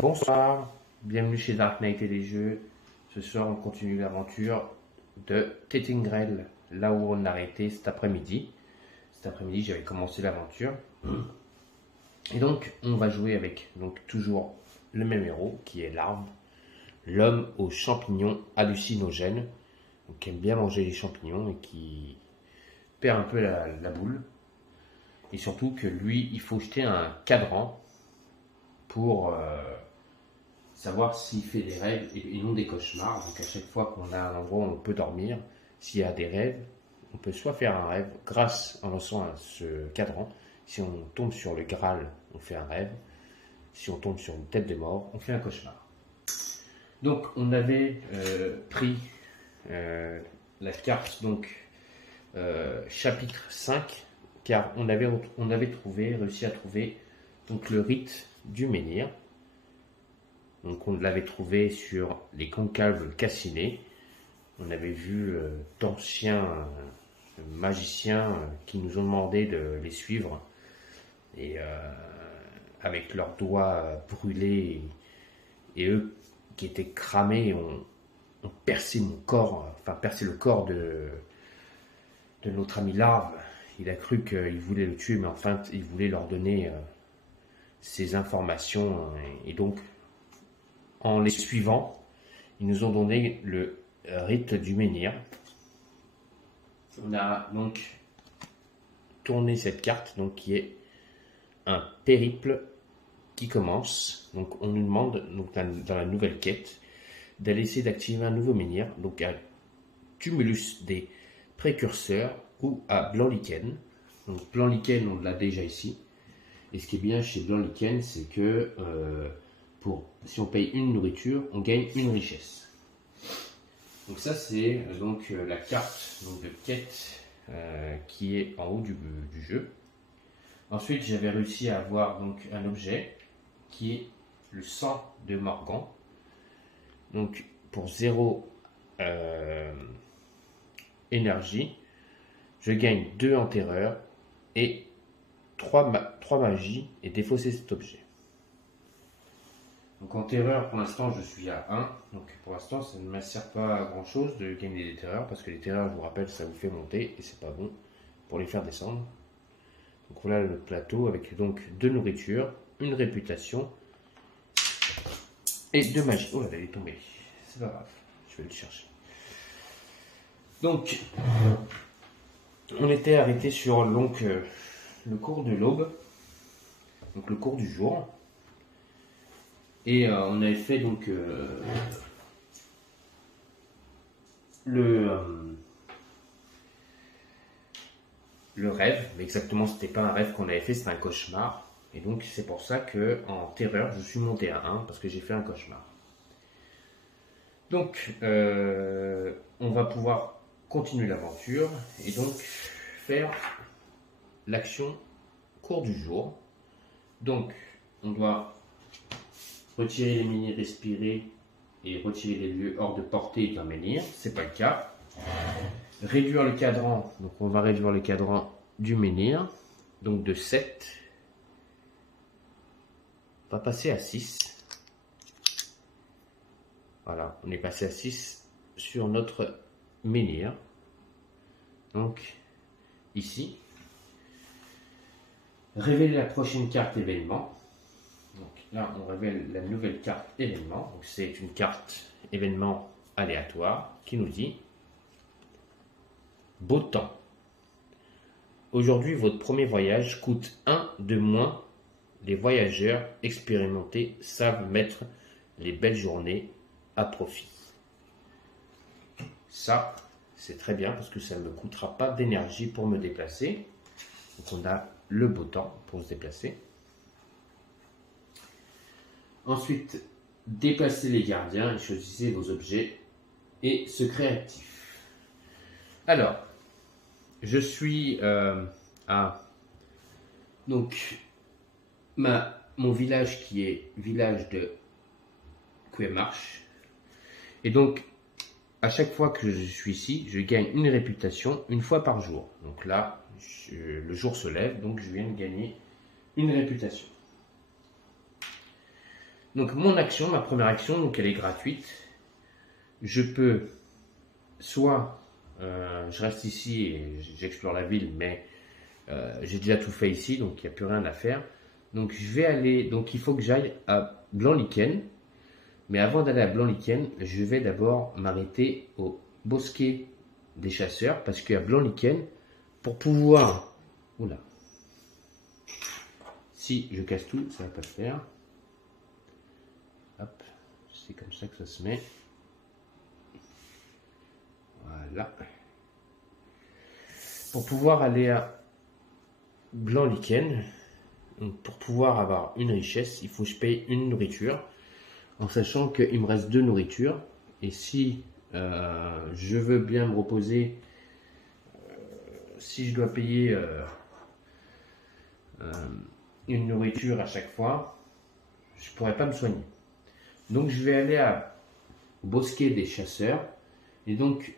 Bonsoir, bienvenue chez Dark Knight et les jeux. Ce soir, on continue l'aventure de Tettingrel, là où on a arrêté cet après-midi. Cet après-midi, j'avais commencé l'aventure. Et donc, on va jouer avec toujours le même héros, qui est l'arbre, l'homme aux champignons hallucinogènes, donc, qui aime bien manger les champignons et qui perd un peu la boule. Et surtout que lui, il faut jeter un cadran pour savoir s'il fait des rêves et non des cauchemars. Donc à chaque fois qu'on a un endroit où on peut dormir, s'il y a des rêves, on peut soit faire un rêve grâce en lançant ce cadran. Si on tombe sur le Graal, on fait un rêve. Si on tombe sur une tête de mort, on fait un cauchemar. Donc on avait pris la carte chapitre 5, car on avait réussi à trouver donc le rite du menhir. Donc on l'avait trouvé sur les concaves cassinés. On avait vu d'anciens magiciens qui nous ont demandé de les suivre. Et avec leurs doigts brûlés et eux qui étaient cramés ont percé mon corps, enfin percé le corps de notre ami Larve. Il a cru qu'il voulait le tuer, mais enfin il voulait leur donner ces informations. Et donc, en les suivant, ils nous ont donné le rite du menhir. On a donc tourné cette carte, donc qui est un périple qui commence. Donc on nous demande dans la nouvelle quête d'aller essayer d'activer un nouveau menhir, donc à Tumulus des précurseurs ou à Blanc-Lichen. Donc Blanc-Lichen, on l'a déjà ici. Et ce qui est bien chez Blanc-Lichen, c'est que si on paye une nourriture, on gagne une richesse. Donc ça, c'est la carte de quête qui est en haut du jeu. Ensuite, j'avais réussi à avoir un objet qui est le sang de Morgan. Donc pour 0 énergie, je gagne 2 en terreur et 3 magies et défausser cet objet. Donc en terreur, pour l'instant, je suis à 1. Donc pour l'instant, ça ne me sert pas à grand chose de gagner des terreurs, parce que les terreurs, je vous rappelle, ça vous fait monter et c'est pas bon pour les faire descendre. Donc voilà le plateau avec donc 2 nourritures, une réputation et 2 magies. Oh là, elle est tombée. C'est pas grave, je vais le chercher. Donc, on était arrêté sur le cours de l'aube, donc le cours du jour. Et on avait fait le rêve, mais exactement c'était pas un rêve qu'on avait fait, c'était un cauchemar. Et donc c'est pour ça que en terreur je suis monté à 1 parce que j'ai fait un cauchemar. Donc on va pouvoir continuer l'aventure et donc faire l'action cours du jour. Donc on doit retirer les menhirs respirés et retirer les lieux hors de portée d'un menhir, c'est pas le cas. Réduire le cadran, donc on va réduire le cadran du menhir, donc de 7, on va passer à 6. Voilà, on est passé à 6 sur notre menhir. Donc ici, révéler la prochaine carte événement. Donc là, on révèle la nouvelle carte événement. Donc c'est une carte événement aléatoire qui nous dit beau temps. Aujourd'hui, votre premier voyage coûte 1 de moins. Les voyageurs expérimentés savent mettre les belles journées à profit. Ça, c'est très bien parce que ça ne me coûtera pas d'énergie pour me déplacer. Donc on a le beau temps pour se déplacer. Ensuite, déplacez les gardiens et choisissez vos objets et secrets actifs. Alors, je suis à mon village qui est village de Coué-Marche. Et donc, à chaque fois que je suis ici, je gagne une réputation une fois par jour. Donc là, le jour se lève, donc je viens de gagner une réputation. Donc mon action, ma première action, donc elle est gratuite. Je peux soit je reste ici et j'explore la ville, mais j'ai déjà tout fait ici, donc il n'y a plus rien à faire. Donc je vais aller, donc il faut que j'aille à Blanc-Lichen. Mais avant d'aller à Blanc-Lichen, je vais d'abord m'arrêter au bosquet des chasseurs, parce qu'à Blanc-Lichen, pour pouvoir... Oula. Si je casse tout, ça ne va pas le faire. Hop, c'est comme ça que ça se met. Voilà. Pour pouvoir aller à Blanc-Lichen, pour pouvoir avoir une richesse, il faut que je paye une nourriture, en sachant qu'il me reste 2 nourritures. Et si je veux bien me reposer, si je dois payer une nourriture à chaque fois, je ne pourrais pas me soigner. Donc je vais aller au bosquet des chasseurs. Et donc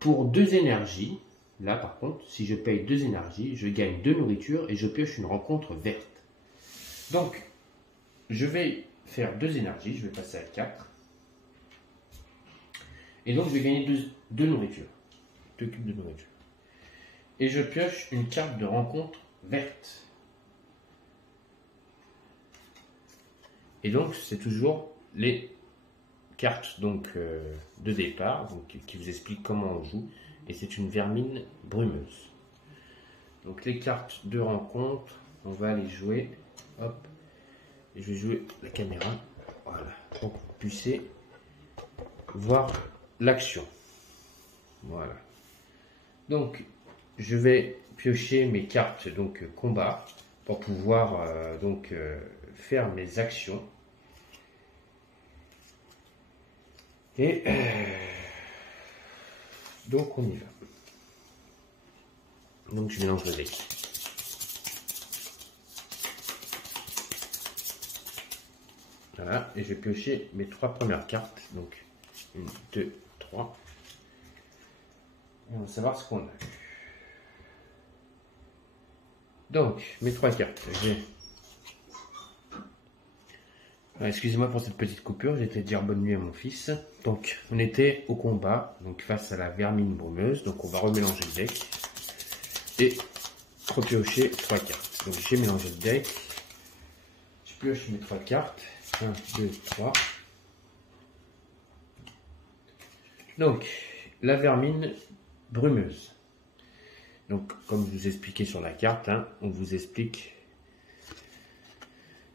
pour 2 énergies, là par contre, si je paye 2 énergies, je gagne 2 nourritures et je pioche une rencontre verte. Donc je vais faire 2 énergies, je vais passer à 4. Et donc je vais gagner 2 nourritures. 2 cubes de nourriture. Et je pioche une carte de rencontre verte. Et donc c'est toujours les cartes donc, de départ, donc, qui vous expliquent comment on joue. Et c'est une vermine brumeuse. Donc les cartes de rencontre, on va les jouer. Hop. Et je vais jouer la caméra. Voilà. Pour que vous puissiez voir l'action. Voilà. Donc je vais piocher mes cartes donc combat pour pouvoir faire mes actions. Et donc on y va. Donc je mélange le deck. Voilà, et je vais piocher mes 3 premières cartes. Donc 1, 2, 3. Et on va savoir ce qu'on a. Donc mes 3 cartes. Excusez-moi pour cette petite coupure, j'étais dire bonne nuit à mon fils. Donc on était au combat, donc face à la vermine brumeuse. Donc on va remélanger le deck et repiocher 3 cartes. Donc j'ai mélangé le deck, je pioche mes 3 cartes. 1, 2, 3. Donc la vermine brumeuse. Donc comme je vous expliquais sur la carte, on vous explique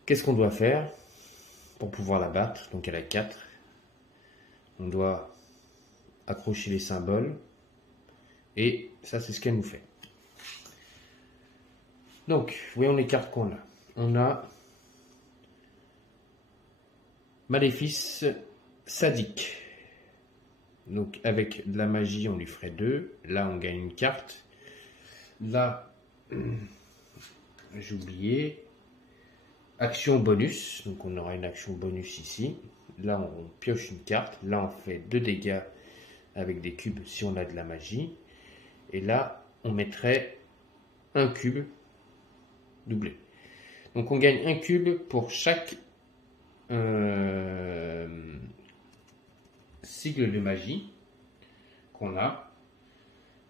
qu'est-ce qu'on doit faire pour pouvoir la battre. Donc elle a 4. On doit accrocher les symboles. Et ça, c'est ce qu'elle nous fait. Donc, voyons les cartes qu'on a. On a Maléfice sadique. Donc avec de la magie, on lui ferait 2. Là, on gagne une carte. Là, j'ai oublié. Action bonus, donc on aura une action bonus ici. Là, on pioche une carte. Là, on fait 2 dégâts avec des cubes si on a de la magie. Et là, on mettrait un cube doublé. Donc, on gagne un cube pour chaque sigle de magie qu'on a.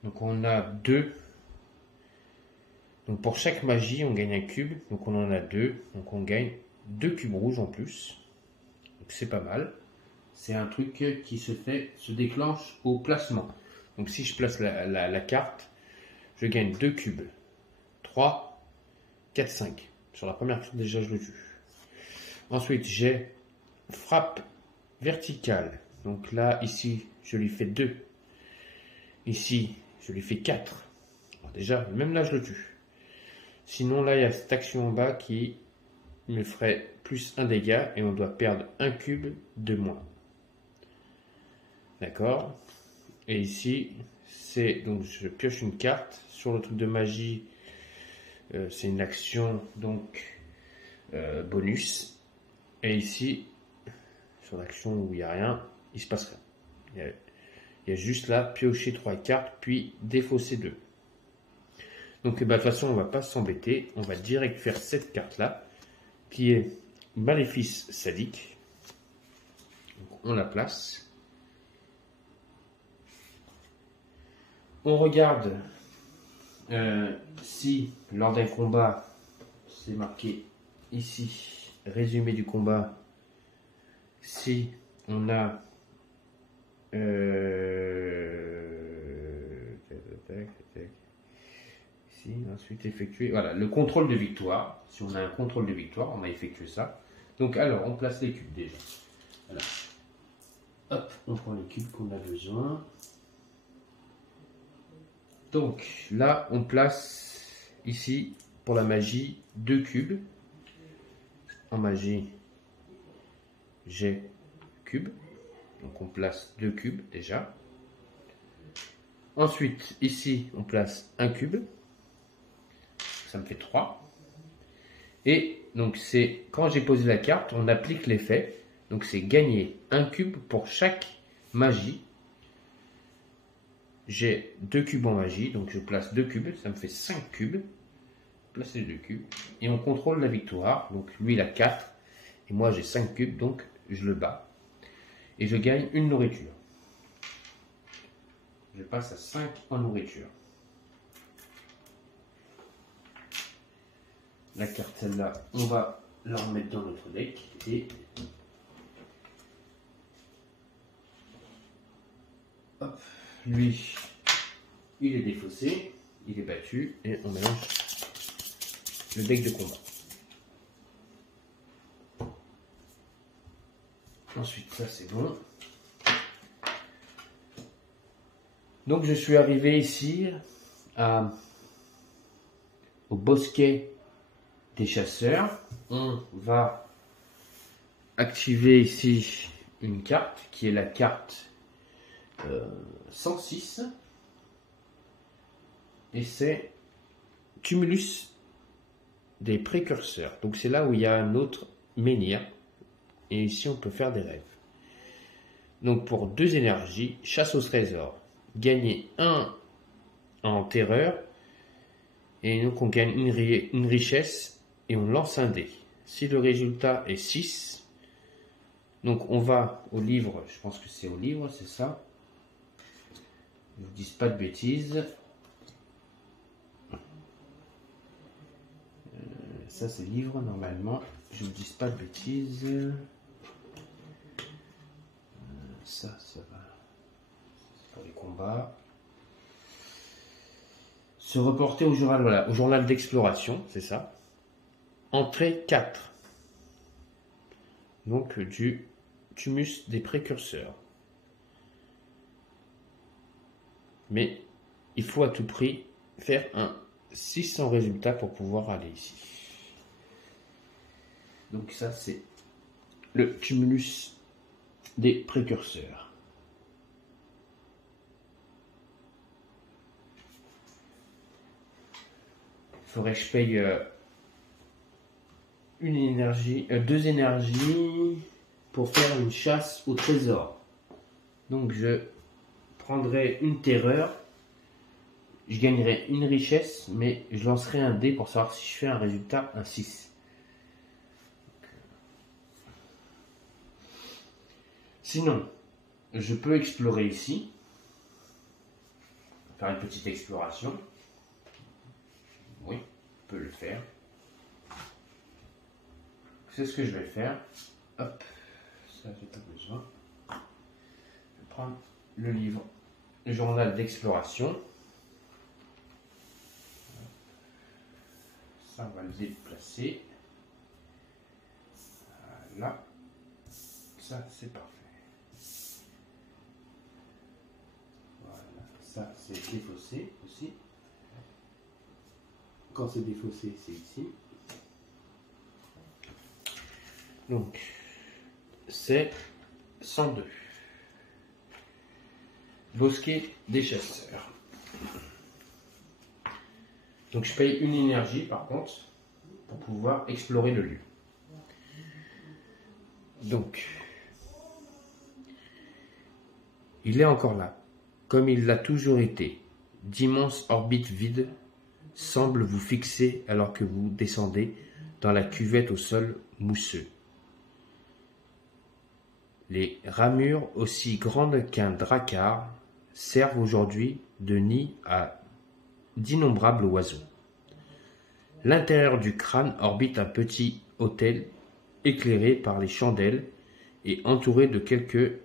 Donc, on a 2. Donc pour chaque magie, on gagne un cube. Donc on en a 2. Donc on gagne 2 cubes rouges en plus. Donc c'est pas mal. C'est un truc qui se déclenche au placement. Donc si je place la carte, je gagne 2 cubes. 3, 4, 5. Sur la première carte, déjà, je le tue. Ensuite, j'ai frappe verticale. Donc là, ici, je lui fais 2. Ici, je lui fais 4. Alors déjà, même là, je le tue. Sinon, là, il y a cette action en bas qui me ferait plus 1 dégât et on doit perdre un cube de moins. D'accord? Et ici, c'est donc je pioche une carte. Sur le truc de magie, c'est une action donc bonus. Et ici, sur l'action où il n'y a rien, il se passe rien. Il y a juste là, piocher 3 cartes, puis défausser 2. Donc de toute façon, on ne va pas s'embêter. On va direct faire cette carte-là, qui est Maléfice sadique. Donc, on la place. On regarde si lors d'un combat, c'est marqué ici, résumé du combat, si on a ici, ensuite effectué, voilà, le contrôle de victoire. Si on a un contrôle de victoire, on a effectué ça. Donc alors, on place les cubes déjà. Voilà. Hop, on prend les cubes qu'on a besoin. Donc là, on place ici, pour la magie, 2 cubes. En magie, j'ai cube. Donc on place 2 cubes déjà. Ensuite, ici, on place un cube. Ça me fait 3. Et donc c'est quand j'ai posé la carte, on applique l'effet. Donc c'est gagner un cube pour chaque magie. J'ai 2 cubes en magie, donc je place 2 cubes, ça me fait 5 cubes. Place les 2 cubes. Et on contrôle la victoire. Donc lui il a 4. Et moi j'ai 5 cubes, donc je le bats. Et je gagne une nourriture. Je passe à 5 en nourriture. La carte celle-là, on va la remettre dans notre deck. Et hop, lui, il est défaussé, il est battu. Et on mélange le deck de combat. Ensuite, ça c'est bon. Donc je suis arrivé ici au bosquet des chasseurs. On va activer ici une carte qui est la carte 106. Et c'est Tumulus des précurseurs. Donc c'est là où il y a un autre menhir. Et ici on peut faire des rêves. Donc pour 2 énergies, chasse au trésor. Gagner 1 en terreur. Et donc on gagne une richesse et on lance un dé. Si le résultat est 6, donc on va au livre, je pense que c'est au livre, c'est ça. Je ne vous dis pas de bêtises. Ça c'est livre normalement, je ne vous dis pas de bêtises. Ça va. C'est pour les combats. Se reporter au journal, voilà, au journal d'exploration, c'est ça. Entrée 4. Donc du Tumulus des précurseurs. Mais il faut à tout prix faire un 600 résultats pour pouvoir aller ici. Donc ça c'est le Tumulus des précurseurs. Il faudrait que je paye une énergie, 2 énergies pour faire une chasse au trésor. Donc je prendrai une terreur, je gagnerai une richesse, mais je lancerai un dé pour savoir si je fais un résultat, un 6. Sinon, je peux explorer ici, faire une petite exploration. Oui, je peux le faire. C'est ce que je vais faire. Hop, ça j'ai pas besoin. Je vais prendre le livre, le journal d'exploration. Ça, on va le déplacer. Voilà. Ça, c'est parfait. Voilà. Ça, c'est défaussé aussi. Quand c'est défaussé, c'est ici. Donc, c'est 102. Bosquet des chasseurs. Donc, je paye une énergie, par contre, pour pouvoir explorer le lieu. Donc, il est encore là, comme il l'a toujours été. D'immenses orbites vides semblent vous fixer alors que vous descendez dans la cuvette au sol mousseux. Les ramures aussi grandes qu'un drakkar servent aujourd'hui de nid à d'innombrables oiseaux. L'intérieur du crâne orbite un petit autel éclairé par les chandelles et entouré de quelques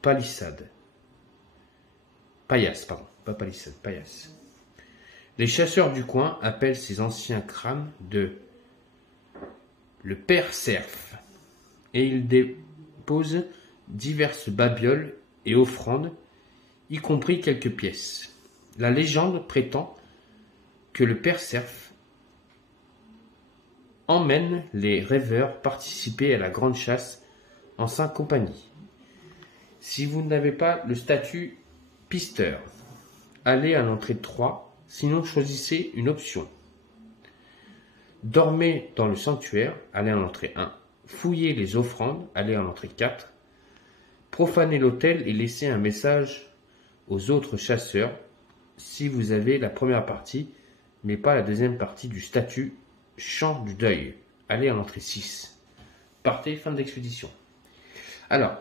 palissades. Paillasses, pardon, pas palissades, paillasses. Les chasseurs du coin appellent ces anciens crânes le père cerf, et ils déposent diverses babioles et offrandes, y compris quelques pièces. La légende prétend que le père cerf emmène les rêveurs participer à la grande chasse en sa compagnie. Si vous n'avez pas le statut pisteur, allez à l'entrée 3, sinon choisissez une option. Dormez dans le sanctuaire, allez à l'entrée 1. Fouillez les offrandes, allez à l'entrée 4. Profanez l'autel et laissez un message aux autres chasseurs si vous avez la première partie, mais pas la deuxième partie du statut Chant du deuil. Allez à l'entrée 6. Partez, fin de l'expédition. Alors,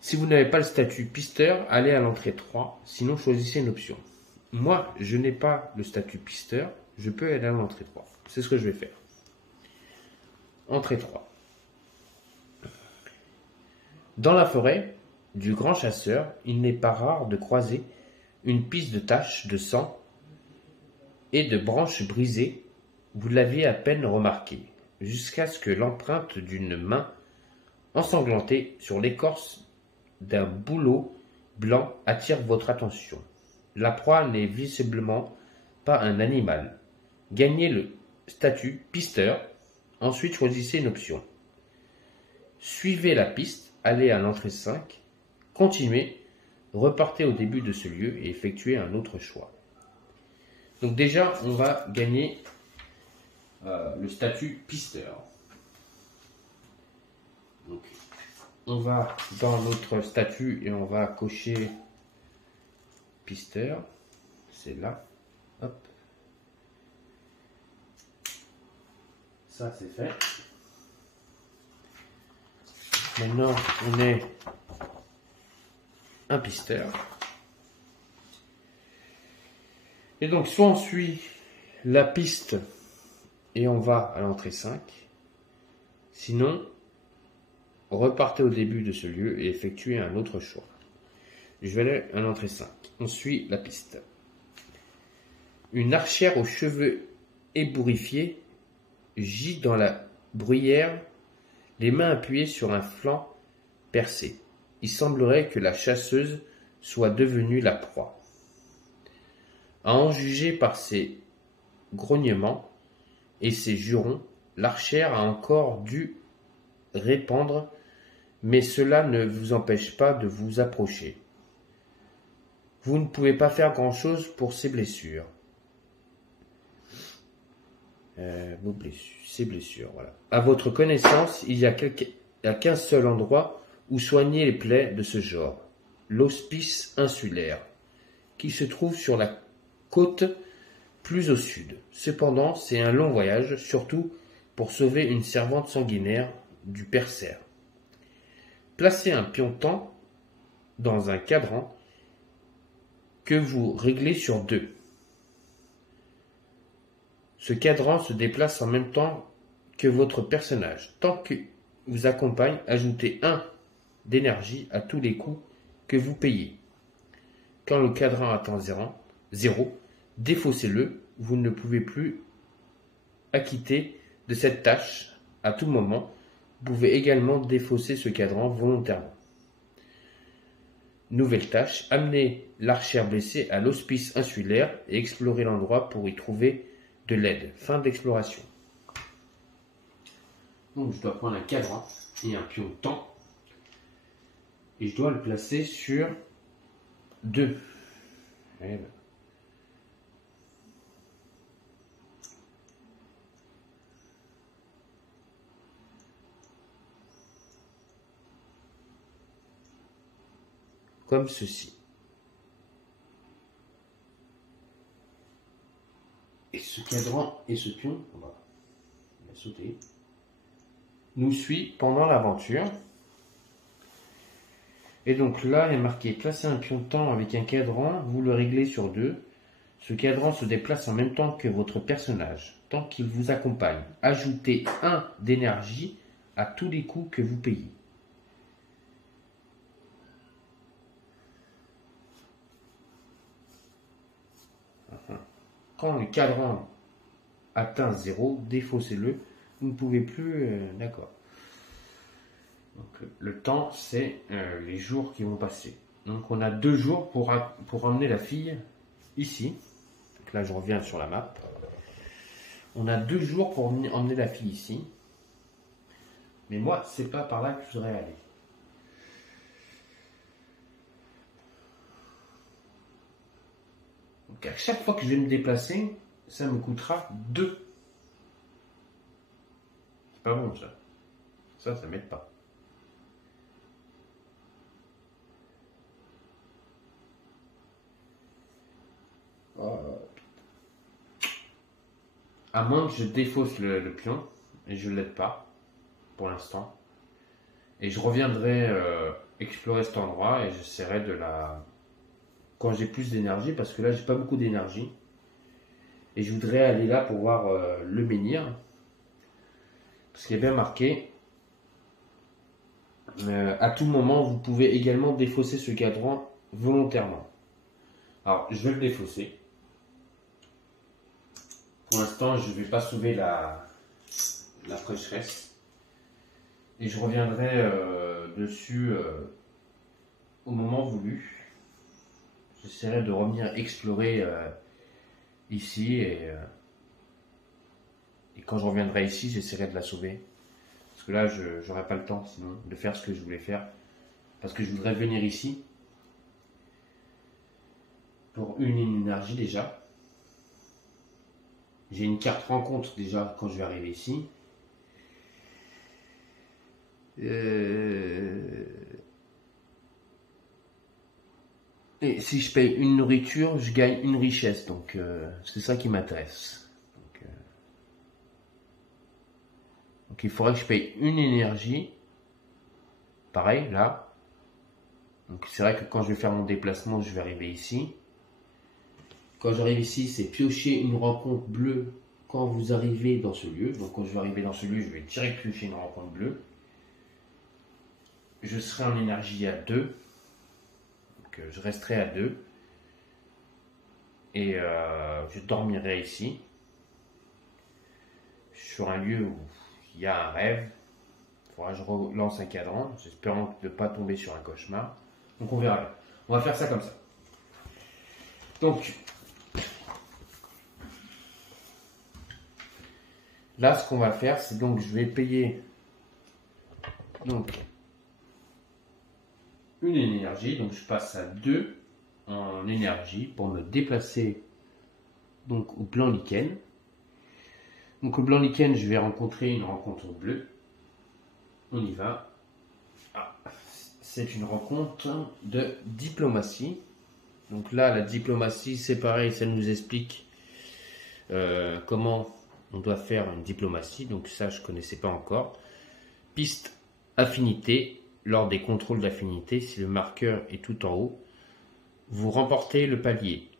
si vous n'avez pas le statut pisteur, allez à l'entrée 3, sinon choisissez une option. Moi, je n'ai pas le statut pisteur, je peux aller à l'entrée 3. C'est ce que je vais faire. Entrée 3. Dans la forêt du grand chasseur, il n'est pas rare de croiser une piste de taches de sang et de branches brisées. Vous l'aviez à peine remarqué, jusqu'à ce que l'empreinte d'une main ensanglantée sur l'écorce d'un bouleau blanc attire votre attention. La proie n'est visiblement pas un animal. Gagnez le statut pisteur, ensuite choisissez une option. Suivez la piste, allez à l'entrée 5, continuez, repartez au début de ce lieu et effectuez un autre choix. Donc déjà, on va gagner le statut pisteur. Donc, on va dans notre statut et on va cocher pisteur. C'est là. Hop. Ça, c'est fait. Maintenant, on est un pisteur. Et donc, soit on suit la piste et on va à l'entrée 5. Sinon, repartez au début de ce lieu et effectuez un autre choix. Je vais aller à l'entrée 5. On suit la piste. Une archère aux cheveux ébouriffés gît dans la bruyère, les mains appuyées sur un flanc percé. Il semblerait que la chasseuse soit devenue la proie. À en juger par ses grognements et ses jurons, l'archère a encore dû répandre, mais cela ne vous empêche pas de vous approcher. Vous ne pouvez pas faire grand-chose pour ses blessures. Ses blessures, voilà. À votre connaissance, il n'y a qu'un seul endroit où soigner les plaies de ce genre, l'hospice insulaire, qui se trouve sur la côte plus au sud. Cependant, c'est un long voyage, surtout pour sauver une servante sanguinaire du Percer. Placez un piontan dans un cadran que vous réglez sur 2. Ce cadran se déplace en même temps que votre personnage. Tant que vous accompagne, ajoutez 1 d'énergie à tous les coups que vous payez. Quand le cadran atteint 0, défaussez-le. Vous ne pouvez plus acquitter de cette tâche à tout moment. Vous pouvez également défausser ce cadran volontairement. Nouvelle tâche, amener l'archère blessée à l'hospice insulaire et explorer l'endroit pour y trouver de l'aide. Fin d'exploration. Donc je dois prendre un cadran et un piontan et je dois le placer sur 2. Voilà. Comme ceci. Et ce cadran et ce pion, on va sauter, nous suit pendant l'aventure. Et donc là, il est marqué placer un pion de temps avec un cadran, vous le réglez sur 2. Ce cadran se déplace en même temps que votre personnage, tant qu'il vous accompagne. Ajoutez 1 d'énergie à tous les coups que vous payez. Quand le cadran atteint 0, défaussez-le. Vous ne pouvez plus... D'accord. Donc, le temps, c'est les jours qui vont passer. Donc on a 2 jours pour emmener la fille ici. Donc là, je reviens sur la map. On a 2 jours pour emmener la fille ici. Mais moi, c'est pas par là que je voudrais aller. Donc à chaque fois que je vais me déplacer, ça me coûtera 2. C'est pas bon ça. Ça m'aide pas. À moins que je défausse le pion, et je ne l'aide pas, pour l'instant. Et je reviendrai explorer cet endroit, et j'essaierai de la... Quand j'ai plus d'énergie, parce que là j'ai pas beaucoup d'énergie. Et je voudrais aller là pour voir le menhir. Parce qu'il est bien marqué. À tout moment, vous pouvez également défausser ce cadran volontairement. Alors, je vais le défausser. Pour l'instant, je ne vais pas sauver la prêcheresse. Et je reviendrai dessus au moment voulu. J'essaierai de revenir explorer ici. Et quand je reviendrai ici, j'essaierai de la sauver. Parce que là, je n'aurai pas le temps sinon de faire ce que je voulais faire. Parce que je voudrais venir ici. Pour une énergie déjà. J'ai une carte rencontre déjà quand je vais arriver ici. Et si je paye une nourriture, je gagne une richesse. Donc c'est ça qui m'intéresse. Donc il faudrait que je paye une énergie. Pareil, là. Donc c'est vrai que quand je vais faire mon déplacement, je vais arriver ici. Quand j'arrive ici, c'est piocher une rencontre bleue quand vous arrivez dans ce lieu. Donc quand je vais arriver dans ce lieu, je vais direct piocher une rencontre bleue. Je serai en énergie à 2. Donc je resterai à 2. Et je dormirai ici. Sur un lieu où il y a un rêve. Il faudra que je relance un cadran. J'espère de ne pas tomber sur un cauchemar. Donc on verra. On va faire ça comme ça. Donc... Là, ce qu'on va faire, c'est donc je vais payer donc une énergie. Donc je passe à 2 en énergie pour me déplacer donc au blanc lichen. Donc au blanc lichen, je vais rencontrer une rencontre bleue. On y va. Ah, c'est une rencontre de diplomatie. Donc là, la diplomatie, c'est pareil, ça nous explique comment on doit faire une diplomatie, donc ça je ne connaissais pas encore. Piste affinité, lors des contrôles d'affinité, si le marqueur est tout en haut, vous remportez le palier.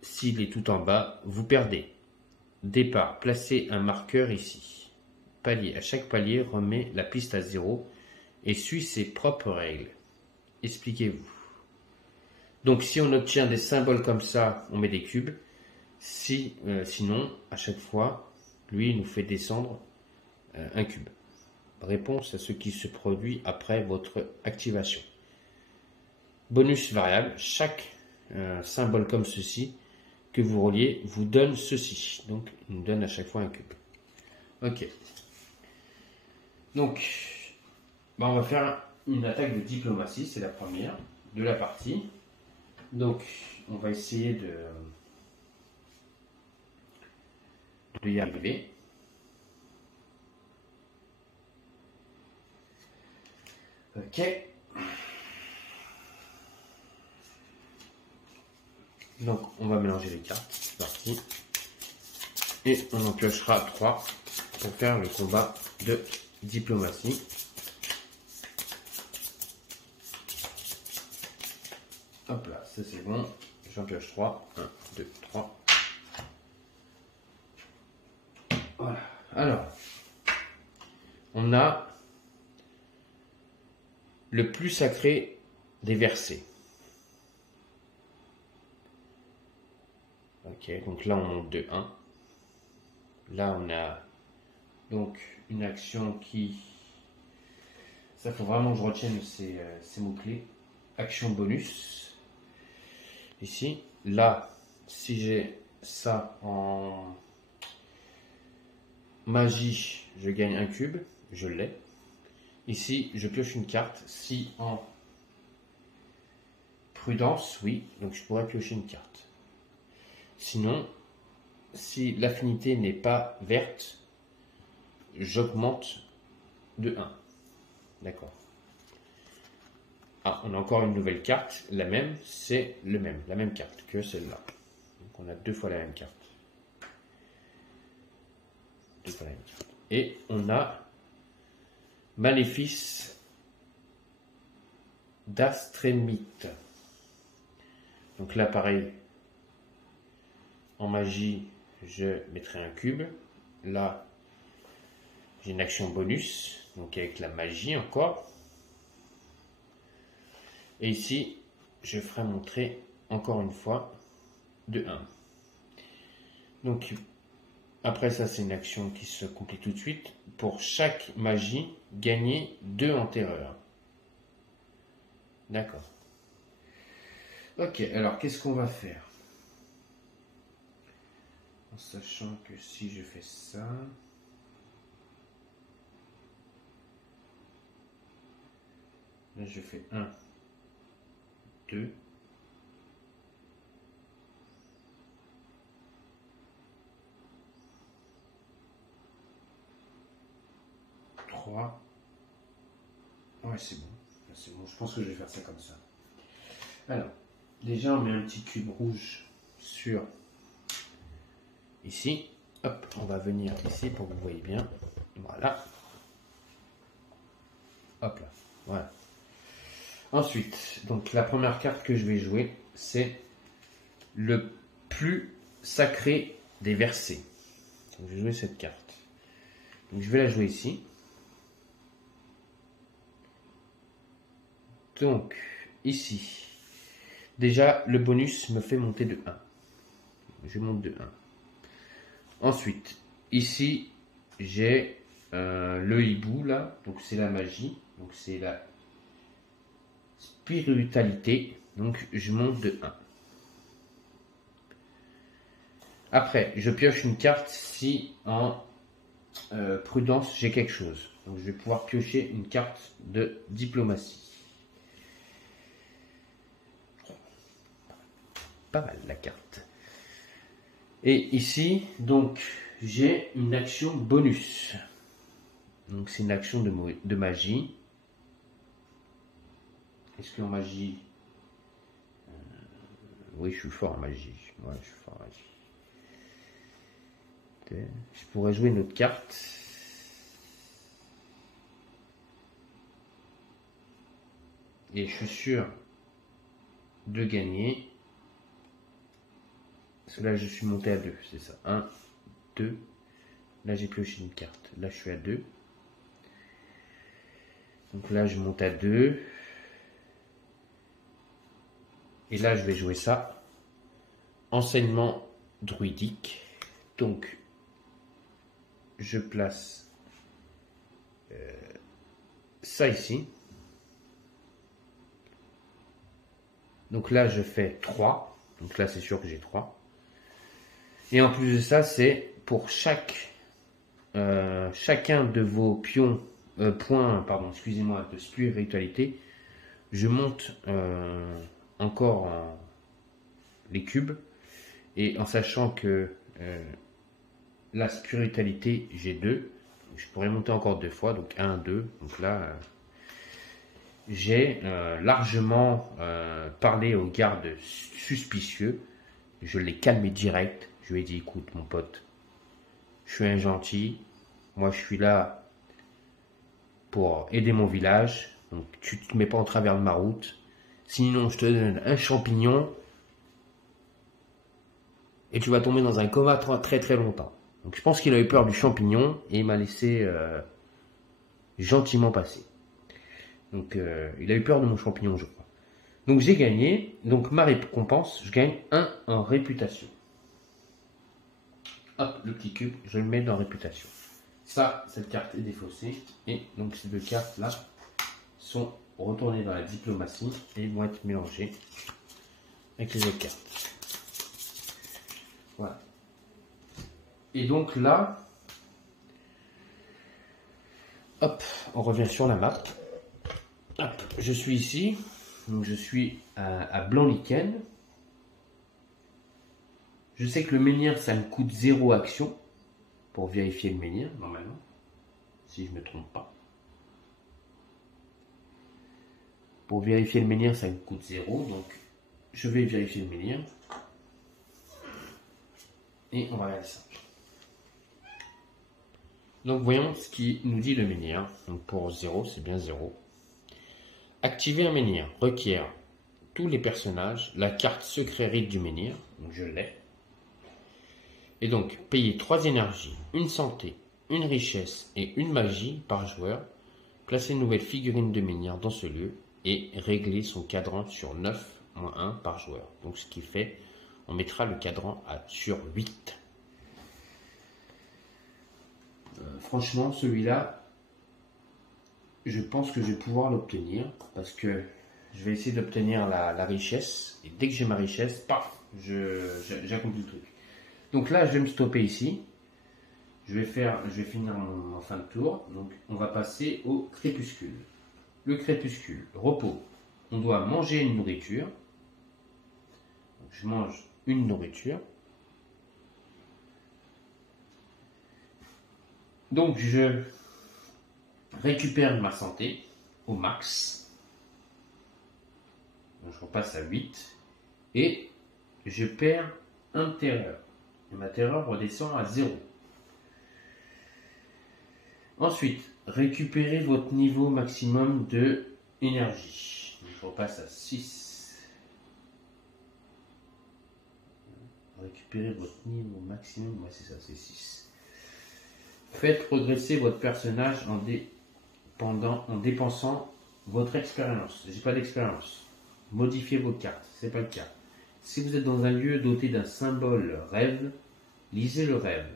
S'il est tout en bas, vous perdez. Départ, placez un marqueur ici. Palier, à chaque palier, remet la piste à 0 et suit ses propres règles. Expliquez-vous. Donc si on obtient des symboles comme ça, on met des cubes. Sinon, à chaque fois, lui, il nous fait descendre un cube. Réponse à ce qui se produit après votre activation. Bonus variable, chaque symbole comme ceci que vous reliez vous donne ceci. Donc, il nous donne à chaque fois un cube. Ok. Donc, on va faire une attaque de diplomatie, c'est la première de la partie. Donc, on va essayer de y arriver. Ok. Donc on va mélanger les cartes. C'est parti. Et on en piochera 3 pour faire le combat de diplomatie. ça c'est bon. J'en pioche 3. 1, 2, 3. Voilà. Alors, on a le plus sacré des versets. Ok, donc là on monte de 1. Là on a donc une action qui... Ça faut vraiment que je retienne ces mots-clés. Action bonus. Ici. Là, si j'ai ça en magie, je gagne un cube. Je l'ai. Ici, je pioche une carte. Si en prudence, oui, donc je pourrais piocher une carte. Sinon, si l'affinité n'est pas verte, j'augmente de 1. D'accord. Ah, on a encore une nouvelle carte. La même, c'est la même carte que celle-là. Donc on a 2 fois la même carte. 2 fois la même carte. Et on a Maléfice d'Astrémite. Donc là, pareil, en magie, je mettrai un cube. Là, j'ai une action bonus, donc avec la magie encore. Et ici, je ferai montrer encore une fois de 1. Donc, après ça, c'est une action qui se complète tout de suite. Pour chaque magie, gagner 2 en terreur. D'accord. Ok, alors qu'est-ce qu'on va faire? En sachant que si je fais ça... Là, je fais 1, 2, 3. Ouais, c'est bon. C'est bon, je pense que je vais faire ça comme ça. Alors, déjà, on met un petit cube rouge sur ici. Hop, on va venir ici pour que vous voyez bien. Voilà. Hop là. Voilà. Ensuite, donc la première carte que je vais jouer, c'est le plus sacré des versets. Donc, je vais jouer cette carte. Donc, je vais la jouer ici. Donc, ici, déjà, le bonus me fait monter de 1. Je monte de 1. Ensuite, ici, j'ai le hibou, là. Donc, c'est la magie. Donc, c'est la spiritualité. Donc, je monte de 1. Après, je pioche une carte si en prudence, j'ai quelque chose. Donc, je vais pouvoir piocher une carte de diplomatie. Pas mal la carte. Et ici, donc, j'ai une action bonus. Donc, c'est une action de magie. Est-ce qu'en magie... oui, je suis fort en magie. Ouais, je suis fort en magie. Je pourrais jouer une autre carte. Et je suis sûr de gagner. Parce que là, je suis monté à 2, c'est ça. 1, 2. Là, j'ai pioché une carte. Là, je suis à 2. Donc là, je monte à 2. Et là, je vais jouer ça. Enseignement druidique. Donc, je place ça ici. Donc là, je fais 3. Donc là, c'est sûr que j'ai 3. Et en plus de ça, c'est pour chacun de vos points de spiritualité, je monte encore les cubes. Et en sachant que la spiritualité, j'ai 2. Je pourrais monter encore 2 fois, donc 1, 2. Donc là, j'ai largement parlé aux gardes suspicieux. Je l'ai calmé direct. Je lui ai dit, écoute mon pote, je suis un gentil. Moi, je suis là pour aider mon village. Donc, tu ne te mets pas en travers de ma route. Sinon, je te donne un champignon et tu vas tomber dans un coma très très longtemps. Donc je pense qu'il a eu peur du champignon et il m'a laissé gentiment passer. Donc il a eu peur de mon champignon, je crois. Donc j'ai gagné. Donc ma récompense, je gagne 1 en réputation. Hop, le petit cube, je le mets dans réputation. Ça, cette carte est défaussée. Et donc ces deux cartes-là sont retournées dans la diplomatie et vont être mélangées avec les autres cartes. Voilà. Et donc là, hop, on revient sur la map. Hop, je suis ici. Donc je suis à Blanc-Lichen. Je sais que le menhir, ça me coûte 0 action pour vérifier le menhir, normalement. Si je ne me trompe pas. Pour vérifier le menhir, ça me coûte 0. Donc je vais vérifier le menhir. Et on va regarder ça. Donc voyons ce qui nous dit le menhir. Donc pour 0, c'est bien 0. Activer un menhir requiert tous les personnages, la carte secret rite du menhir, donc je l'ai. Et donc payer 3 énergies, une santé, une richesse et une magie par joueur, placer une nouvelle figurine de menhir dans ce lieu et régler son cadran sur 9-1 par joueur. Donc ce qui fait, on mettra le cadran sur 8. Franchement, celui-là, je pense que je vais pouvoir l'obtenir parce que je vais essayer d'obtenir la richesse. Et dès que j'ai ma richesse, paf, j'accomplis le truc. Donc là, je vais me stopper ici. Je vais finir mon fin de tour. Donc on va passer au crépuscule. Le crépuscule, repos. On doit manger une nourriture. Donc, je mange une nourriture. Donc je récupère ma santé au max. Donc, je repasse à 8. Et je perds un terreur. Et ma terreur redescend à 0. Ensuite, récupérez votre niveau maximum de énergie. Donc, je repasse à 6. Récupérez votre niveau maximum. Ouais, c'est ça, c'est 6. Faites progresser votre personnage en dépensant votre expérience. J'ai pas d'expérience. Modifiez vos cartes. C'est pas le cas. Si vous êtes dans un lieu doté d'un symbole rêve, lisez le rêve.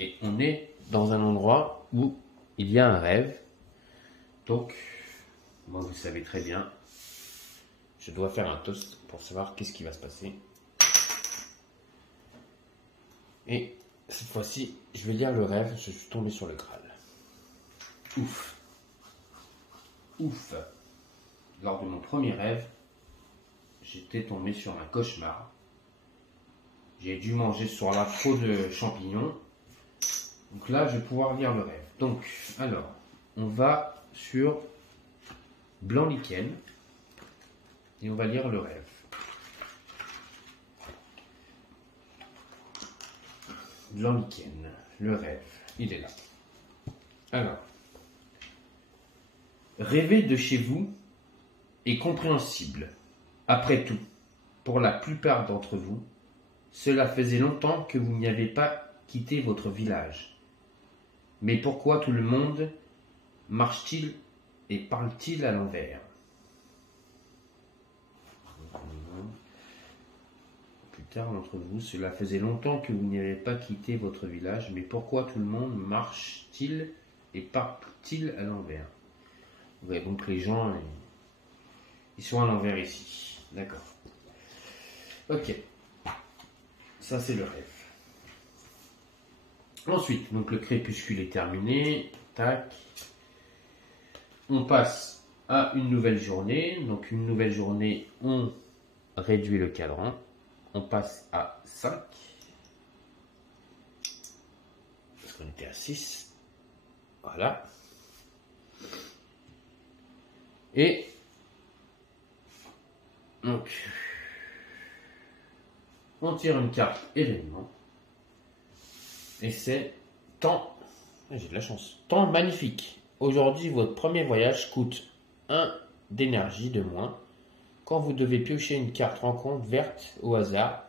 Et on est dans un endroit où il y a un rêve. Donc, bon, vous savez très bien, je dois faire un toast pour savoir qu'est-ce qui va se passer. Et cette fois-ci, je vais lire le rêve. Je suis tombé sur le Graal. Ouf. Ouf. Lors de mon premier rêve, j'étais tombé sur un cauchemar. J'ai dû manger ce soir-là trop de champignons. Donc là, je vais pouvoir lire le rêve. Donc, alors, on va sur Blanc-Lichen et on va lire le rêve. Blanc-Lichen, le rêve, il est là. Alors, rêver de chez vous est compréhensible. Après tout, pour la plupart d'entre vous, cela faisait longtemps que vous n'y avez pas quitté votre village. Mais pourquoi tout le monde marche-t-il et parle-t-il à l'envers? Plus tard d'entre vous, cela faisait longtemps que vous n'y avez pas quitté votre village. Mais pourquoi tout le monde marche-t-il et parle-t-il à l'envers? Ouais, donc les gens, ils sont à l'envers ici. D'accord. Ok. Ça, c'est le rêve. Ensuite, donc le crépuscule est terminé. Tac. On passe à une nouvelle journée. Donc, une nouvelle journée, on réduit le cadran. On passe à 5. Parce qu'on était à 6. Voilà. Et donc, on tire une carte événement. Et c'est temps. J'ai de la chance. Temps magnifique. Aujourd'hui, votre premier voyage coûte 1 d'énergie de moins. Quand vous devez piocher une carte rencontre verte au hasard,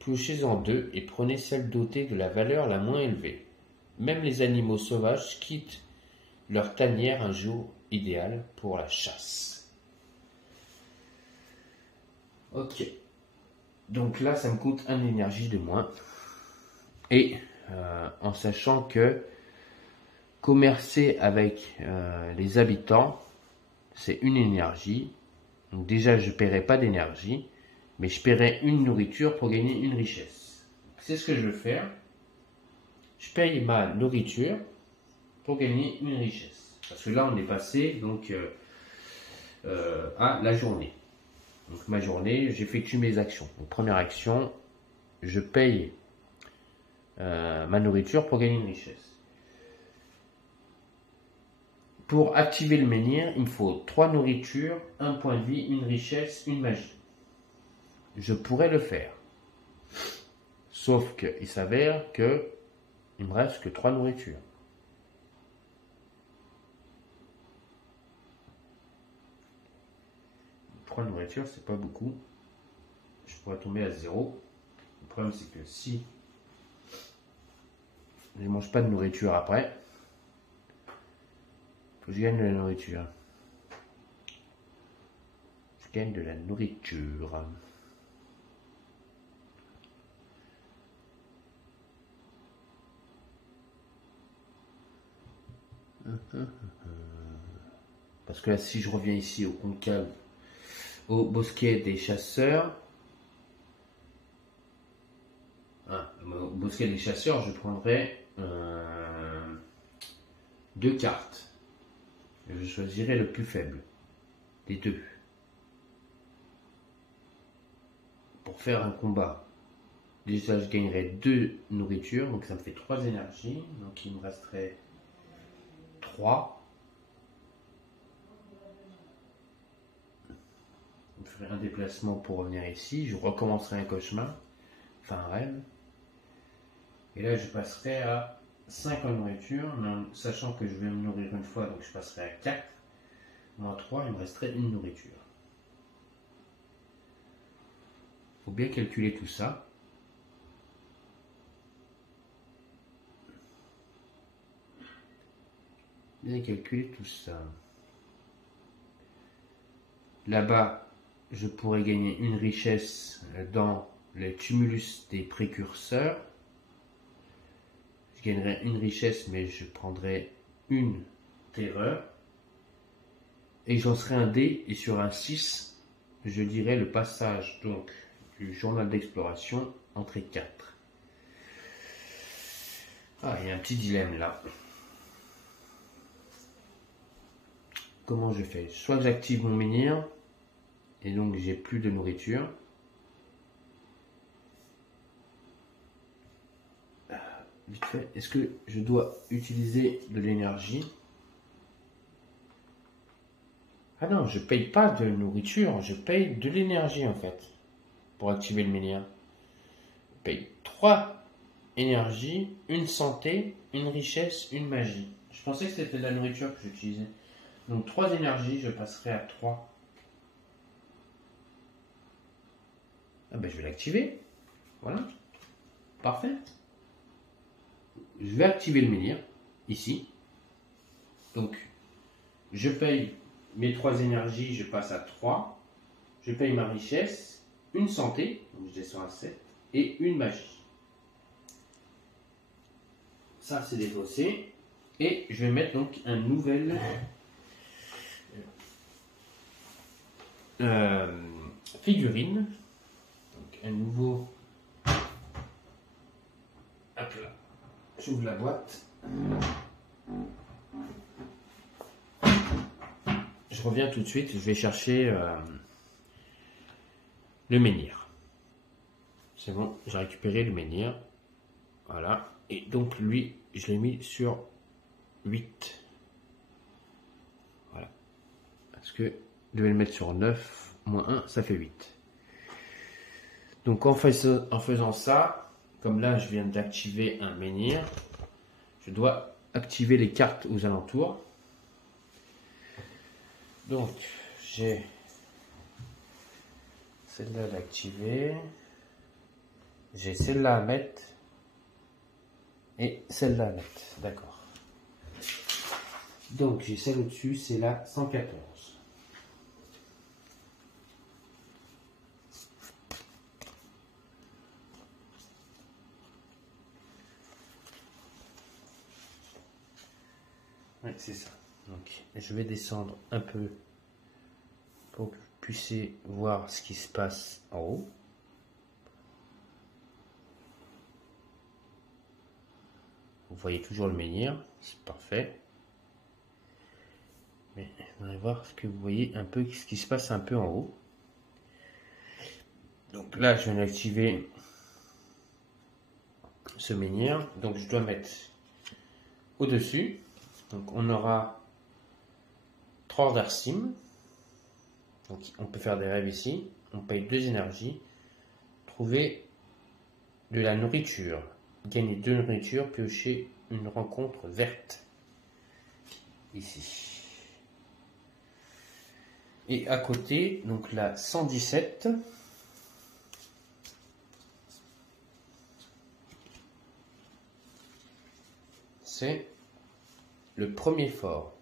piochez-en 2 et prenez celle dotée de la valeur la moins élevée. Même les animaux sauvages quittent leur tanière un jour idéal pour la chasse. Ok. Donc là, ça me coûte 1 d'énergie de moins. Et en sachant que commercer avec les habitants, c'est une énergie. Donc déjà, je ne paierai pas d'énergie, mais je paierai une nourriture pour gagner une richesse. C'est ce que je veux faire. Je paye ma nourriture pour gagner une richesse. Parce que là, on est passé donc à la journée. Donc ma journée, j'effectue mes actions. Donc première action, je paye ma nourriture pour gagner une richesse. Pour activer le menhir, il me faut 3 nourritures, 1 point de vie, une richesse, une magie. Je pourrais le faire. Sauf qu'il s'avère que il me reste que 3 nourritures. Trois nourritures, c'est pas beaucoup. Je pourrais tomber à 0. Le problème, c'est que si je ne mange pas de nourriture après, faut que je gagne de la nourriture. Je gagne de la nourriture. Parce que là, si je reviens ici au concave, au bosquet des chasseurs, au bosquet des chasseurs, je prendrai 2 cartes. Je choisirai le plus faible des 2 pour faire un combat. Déjà, je gagnerai 2 nourritures, donc ça me fait 3 énergies. Donc il me resterait 3. Je ferai un déplacement pour revenir ici. Je recommencerai un cauchemar, enfin un rêve. Et là, je passerai à 5 en nourriture, sachant que je vais me nourrir une fois, donc je passerai à 4. Moins 3, il me resterait une nourriture. Il faut bien calculer tout ça. Bien calculer tout ça. Là-bas, je pourrais gagner une richesse dans le tumulus des précurseurs. Je gagnerai une richesse, mais je prendrai une terreur. Et j'en serai un dé, et sur un 6, je dirais le passage donc du journal d'exploration entrée 4. Ah, il y a un petit dilemme là. Comment je fais? Soit j'active mon menhir, et donc j'ai plus de nourriture. Vite fait, est-ce que je dois utiliser de l'énergie? Ah non, je paye pas de nourriture, je paye de l'énergie en fait, pour activer le menhir. Je paye 3 énergies, une santé, une richesse, une magie. Je pensais que c'était de la nourriture que j'utilisais. Donc 3 énergies, je passerai à 3. Ah ben je vais l'activer. Voilà. Parfait. Je vais activer le menhir, ici. Donc, je paye mes 3 énergies, je passe à 3. Je paye ma richesse, une santé, donc je descends à 7, et une magie. Ça, c'est défaussé. Et je vais mettre donc un nouvel figurine. Donc, un nouveau. Hop là. J'ouvre la boîte. Je reviens tout de suite. Je vais chercher le menhir. C'est bon, j'ai récupéré le menhir. Voilà. Et donc lui, je l'ai mis sur 8. Voilà. Parce que je vais le mettre sur 9, moins 1, ça fait 8. Donc en faisant ça, comme là je viens d'activer un menhir, je dois activer les cartes aux alentours. Donc, j'ai celle-là à activer. J'ai celle-là à mettre. Et celle-là à mettre. D'accord. Donc, j'ai celle au-dessus, c'est la 114. Oui, c'est ça. Donc, je vais descendre un peu pour que vous puissiez voir ce qui se passe en haut. Vous voyez toujours le menhir, c'est parfait. Mais vous allez voir ce que vous voyez un peu, ce qui se passe un peu en haut. Donc là, je viens d'activer ce menhir. Donc je dois mettre au-dessus. Donc on aura 3 d'Arsim. Donc on peut faire des rêves ici. On paye 2 énergies. Trouver de la nourriture. Gagner 2 nourritures. Piocher une rencontre verte. Ici. Et à côté, donc la 117. C'est le premier fort.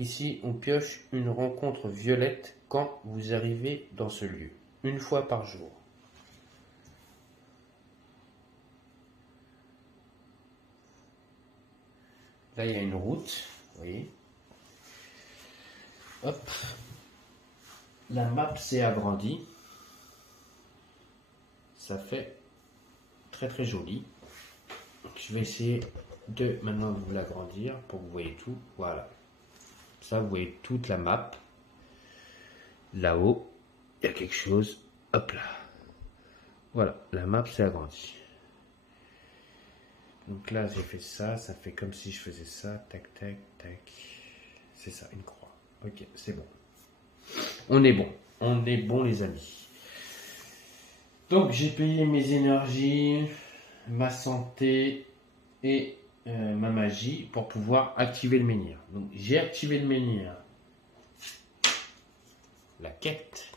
Ici, on pioche une rencontre violette quand vous arrivez dans ce lieu, une fois par jour. Là, il y a une route, vous voyez. Hop. La map s'est agrandie. Ça fait très très joli. Je vais essayer de maintenant de vous l'agrandir pour que vous voyez tout. Voilà. Ça, vous voyez toute la map. Là-haut, il y a quelque chose. Hop là. Voilà, la map s'est agrandie. Donc là, j'ai fait ça. Ça fait comme si je faisais ça. Tac, tac, tac. C'est ça, une croix. Ok, c'est bon. On est bon. On est bon, les amis. Donc, j'ai payé mes énergies, ma santé et ma magie pour pouvoir activer le menhir. Donc, j'ai activé le menhir. La quête.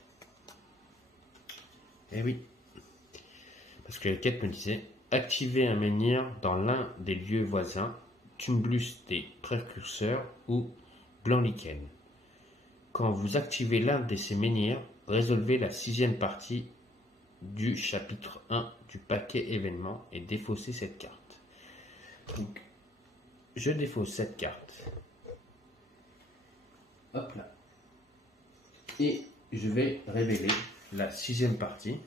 Eh oui. Parce que la quête me disait activer un menhir dans l'un des lieux voisins, Tumblus des précurseurs ou Blanc-Lichen. Quand vous activez l'un de ces menhirs, résolvez la 6e partie du chapitre 1 du paquet événement et défaussez cette carte. Donc, je défausse cette carte. Hop là. Et je vais révéler la 6e partie.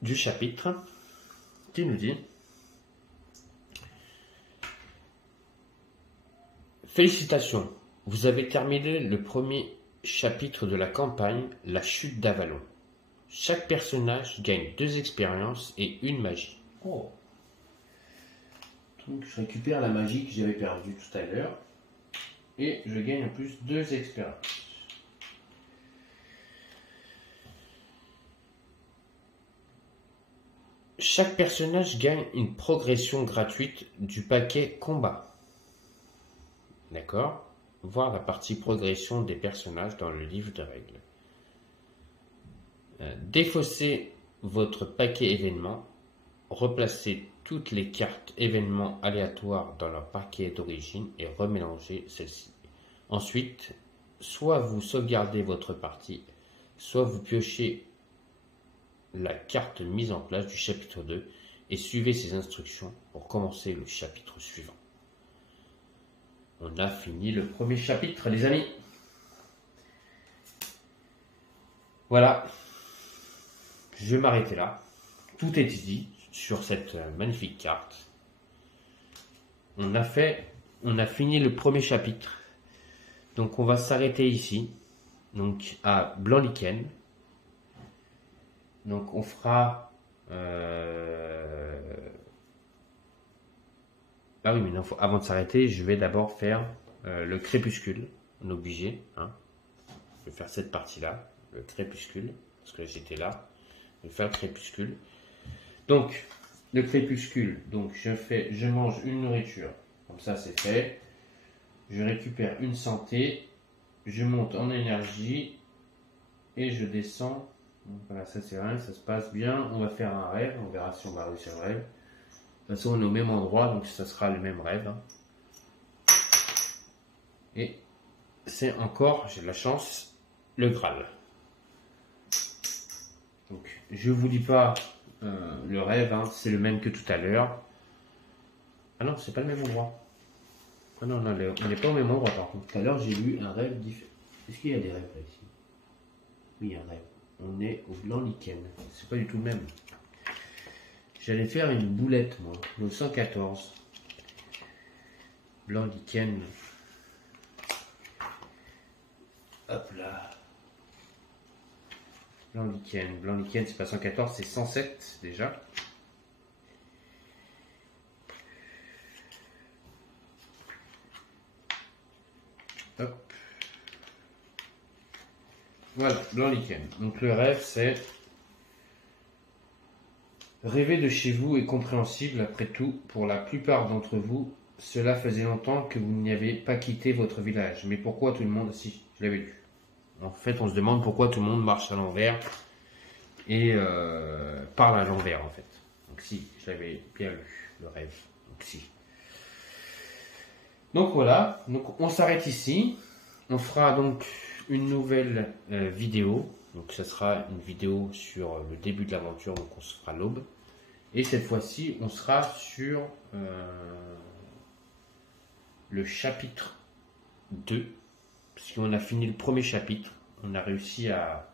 Du chapitre qui nous dit félicitations, vous avez terminé le premier chapitre de la campagne, la chute d'Avalon. Chaque personnage gagne 2 expériences et une magie. Oh. Donc je récupère la magie que j'avais perdue tout à l'heure et je gagne en plus 2 expériences. Chaque personnage gagne une progression gratuite du paquet combat. D'accord? Voir la partie progression des personnages dans le livre de règles. Défaussez votre paquet événement. Replacez toutes les cartes événements aléatoires dans leur paquet d'origine et remélangez celles-ci. Ensuite, soit vous sauvegardez votre partie, soit vous piochez la carte mise en place du chapitre 2 et suivez ces instructions pour commencer le chapitre suivant. On a fini le premier chapitre, les amis. Voilà. Je vais m'arrêter là. Tout est dit sur cette magnifique carte. On a fini le premier chapitre. Donc on va s'arrêter ici. Donc à Blanc-Lichen. Donc on fera... Ah oui, mais non, avant de s'arrêter, je vais d'abord faire le crépuscule. On est obligé. Hein. Je vais faire cette partie-là, le crépuscule, parce que j'étais là. Je vais faire le crépuscule. Donc, le crépuscule. Donc je mange une nourriture. Comme ça c'est fait. Je récupère une santé. Je monte en énergie. Et je descends. Donc voilà, ça c'est rien, ça se passe bien. On va faire un rêve. On verra si on va réussir le rêve. De toute façon on est au même endroit. Donc ça sera le même rêve. Et c'est encore, j'ai de la chance, le Graal. Donc, je vous dis pas le rêve, hein, c'est le même que tout à l'heure. Ah non, c'est pas le même endroit. Ah non, non, on n'est pas au même endroit par contre. Tout à l'heure, j'ai lu un rêve différent. Est-ce qu'il y a des rêves là ici? Oui, il y a un rêve. On est au blanc lichen. C'est pas du tout le même. J'allais faire une boulette, moi, le 114. Blanc lichen. Hop là. Blanc lichen, c'est pas 114, c'est 107 déjà. Hop. Voilà, blanc lichen. Donc le rêve, c'est rêver de chez vous est compréhensible. Après tout, pour la plupart d'entre vous, cela faisait longtemps que vous n'avez pas quitté votre village. Mais pourquoi tout le monde... Si, je l'avais lu. En fait, on se demande pourquoi tout le monde marche à l'envers et parle à l'envers, en fait. Donc si, je l'avais bien lu, le rêve. Donc si. Donc voilà, donc on s'arrête ici. On fera donc une nouvelle vidéo. Donc ça sera une vidéo sur le début de l'aventure, donc on se fera l'aube. Et cette fois-ci, on sera sur le chapitre 2. Parce qu'on a fini le premier chapitre. On a réussi à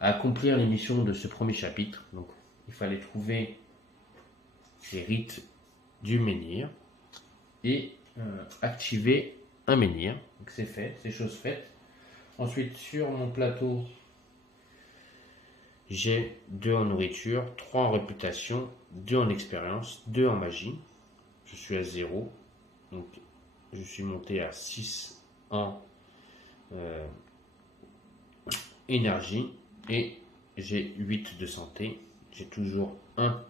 accomplir les missions de ce premier chapitre. Donc il fallait trouver les rites du menhir et activer un menhir. Donc c'est fait, c'est chose faite. Ensuite, sur mon plateau, j'ai 2 en nourriture, 3 en réputation, 2 en expérience, 2 en magie. Je suis à 0. Donc je suis monté à 6 en énergie et j'ai 8 de santé. J'ai toujours 1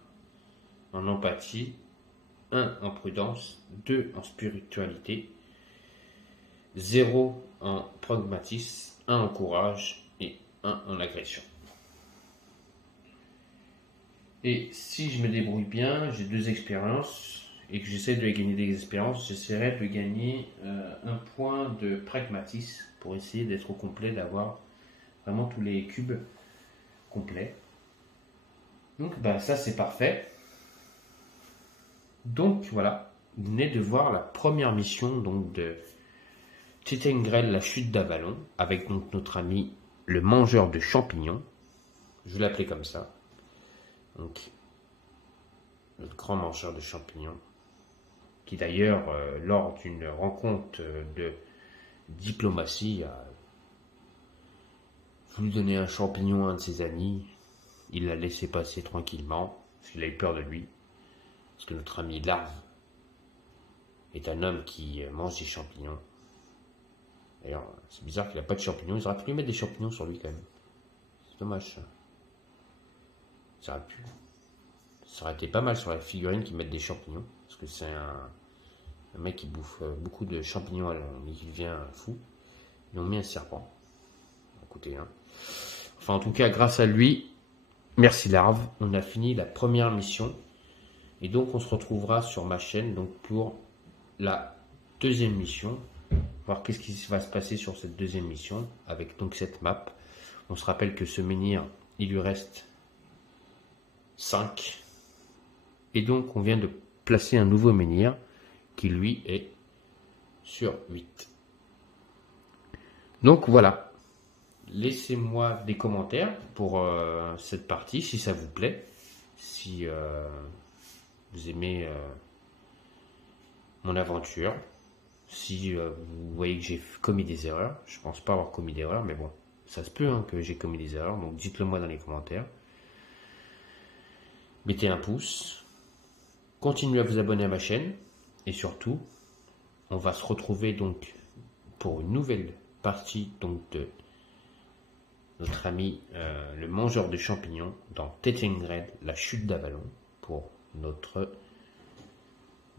en empathie, 1 en prudence, 2 en spiritualité, 0 en pragmatisme, 1 en courage et 1 en agression. Et si je me débrouille bien, j'ai 2 expériences et que j'essaie de gagner des expériences, j'essaierai de gagner un point de pragmatisme pour essayer d'être au complet, d'avoir vraiment tous les cubes complets. Donc bah, ça c'est parfait. Donc voilà, vous venez de voir la première mission donc de Tettengrel, la chute d'Avalon, avec donc notre ami le mangeur de champignons. Je vais l'appeler comme ça. Donc le grand mangeur de champignons, qui d'ailleurs lors d'une rencontre de diplomatie a voulu donner un champignon à un de ses amis. Il l'a laissé passer tranquillement parce qu'il a eu peur de lui. Parce que notre ami Larve est un homme qui mange des champignons. D'ailleurs, c'est bizarre qu'il n'a pas de champignons. Ils auraient pu lui mettre des champignons sur lui quand même. C'est dommage ça. Ça aurait pu. Ça aurait été pas mal sur la figurine qu'ils mettent des champignons. Parce que c'est un mec qui bouffe beaucoup de champignons à l'an, mais qui devient fou. Ils ont mis un serpent. Écoutez, hein. Enfin, en tout cas, grâce à lui, merci Larve, on a fini la première mission. Et donc, on se retrouvera sur ma chaîne donc pour la deuxième mission. Voir qu'est-ce qui va se passer sur cette deuxième mission avec donc cette map. On se rappelle que ce menhir, il lui reste 5. Et donc, on vient de placer un nouveau menhir qui lui est sur 8. Donc voilà. Laissez-moi des commentaires pour cette partie si ça vous plaît. Si vous aimez mon aventure. Si vous voyez que j'ai commis des erreurs. Je ne pense pas avoir commis d'erreurs, mais bon, ça se peut hein, que j'ai commis des erreurs. Donc dites-le moi dans les commentaires. Mettez un pouce. Continuez à vous abonner à ma chaîne. Et surtout, on va se retrouver donc pour une nouvelle partie donc de notre ami le mangeur de champignons dans Tettengrel, la chute d'Avalon, pour notre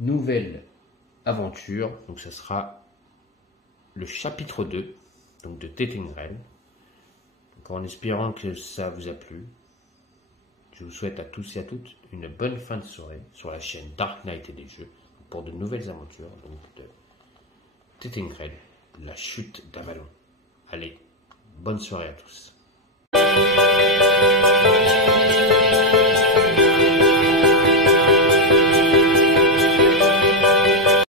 nouvelle aventure. Donc ce sera le chapitre 2 donc de Tettengrel. Donc en espérant que ça vous a plu, je vous souhaite à tous et à toutes une bonne fin de soirée sur la chaîne Dark Knight et des jeux pour de nouvelles aventures donc de Tettengrel, la chute d'Avalon. Allez, bonne soirée à tous.